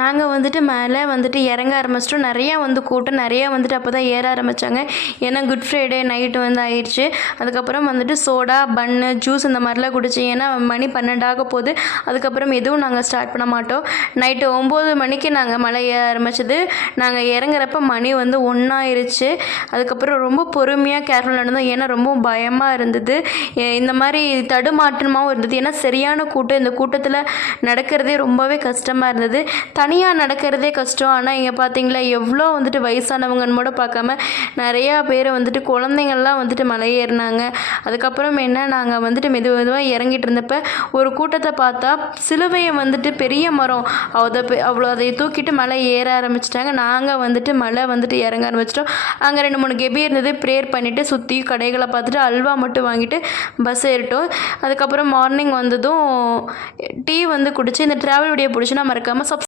நாங்கள் வந்துட்டு மேலே வந்துட்டு இறங்க ஆரம்பிச்சிட்டோம். நிறையா கூட்டம் நிறையா அப்போ தான் ஏற ஆரம்பித்தாங்க. ஏன்னா குட் ஃப்ரைடே நைட்டு ஆயிடுச்சு. அதுக்கப்புறம் சோடா, பன்னு, ஜூஸ் இந்த மாதிரிலாம் குடிச்சு, ஏன்னா மணி 12 ஆக போகுது. அதுக்கப்புறம் எதுவும் நாங்கள் ஸ்டார்ட் பண்ண மாட்டோம். நைட்டு 9 மணிக்கு நாங்கள் மலை ஏற ஆரம்பிச்சது. நாங்கள் இறங்குறப்ப மணி 1 ஆயிடுச்சு. அதுக்கப்புறம் ரொம்ப பொறுமையாக கேர்ஃபுல் நடந்தோம். ஏன்னா ரொம்ப பயமாக இருந்தது. இந்த மாதிரி தடுமாற்றமாகவும் இருந்தது. ஏன்னா சரியான கூட்டம். இந்த கூட்டத்தில் நடக்கிறதே ரொம்பவே கஷ்டமாக இருந்தது. தனியாக நடக்கிறதே கஷ்டம். ஆனால் இங்கே பார்த்தீங்களா எவ்வளோ வயசானவங்கன்னு கூட பார்க்காம நிறையா பேர் குழந்தைங்கள்லாம் மலை ஏறினாங்க. அதுக்கப்புறம் என்ன, நாங்கள் மெதுவாக இறங்கிட்டு இருந்தப்போ ஒரு கூட்டத்தை பார்த்தா சிலுவையை பெரிய மரம் அதை தூக்கிட்டு மலை ஏற ஆரம்பிச்சிட்டாங்க. நாங்கள் மலை இறங்க ஆரம்பிச்சிட்டோம். அங்கே 2-3 கெபி இருந்தது. ப்ரேயர் பண்ணிவிட்டு சுற்றி கடைகளை பார்த்துட்டு அல்வா மட்டும் வாங்கிட்டு பஸ் ஏறிட்டோம். அதுக்கப்புறம் மார்னிங் வந்ததும் டீ குடிச்சு. இந்த ட்ராவல் வீடியோ பிடிச்சுன்னா மறக்காமல்